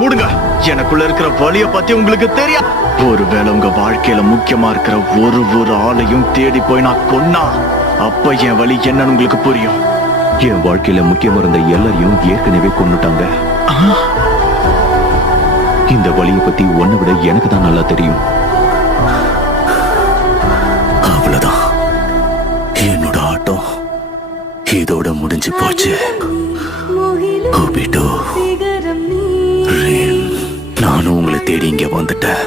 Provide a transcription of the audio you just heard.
மூடுங்க. எனக்குள்ள இருக்கிற வலிய பத்தி உங்களுக்கு தெரியும். ஒருவேளை உங்க வாழ்க்கையில முக்கியமா இருக்கிற ஒரு ஆளையும் தேடி போய் நான் கொன்னா அப்ப என் வலி என்னன்னு உங்களுக்கு புரியும். என் வாழ்க்கையில முக்கியமா இருந்த எல்லாரையும் ஏற்கனவே கொன்னுட்டாங்க. இந்த வலிய பத்தி உன்னை விட எனக்கு தான் நல்லா தெரியும். அவ்வளவுதான், என்னோட ஆட்டம் இதோட முடிஞ்சு போச்சு. நானும் உங்களை தேடி இங்க வந்துட்டேன்.